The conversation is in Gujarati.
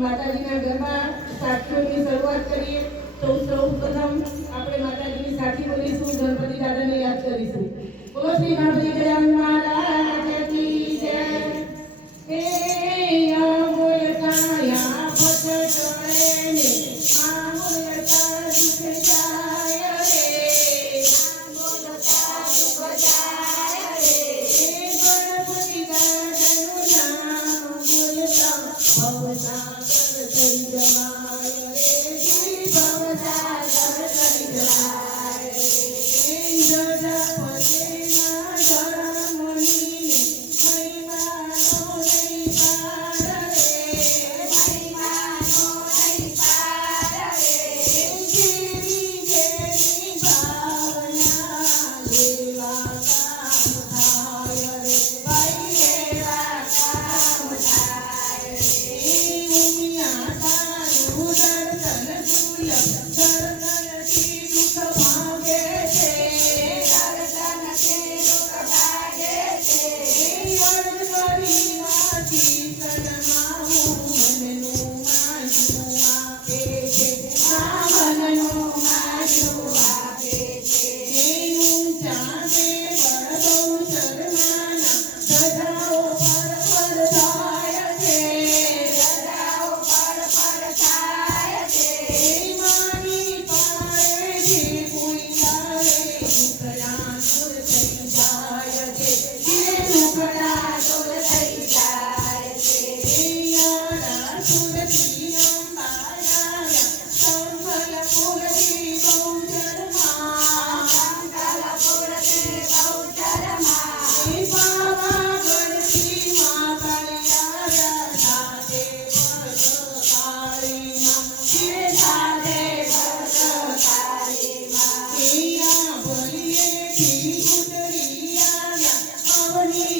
માતાજીના ગરબા સાથીઓની શરૂઆત કરીએ. તો સૌ પ્રથમ આપણે માતાજીની સાથી બોલીશું ગણપતિ દાદાને યાદ કરીશું. બોલો Shri Ganpati દયામાં Thank you. Gloria, gloria, gloria.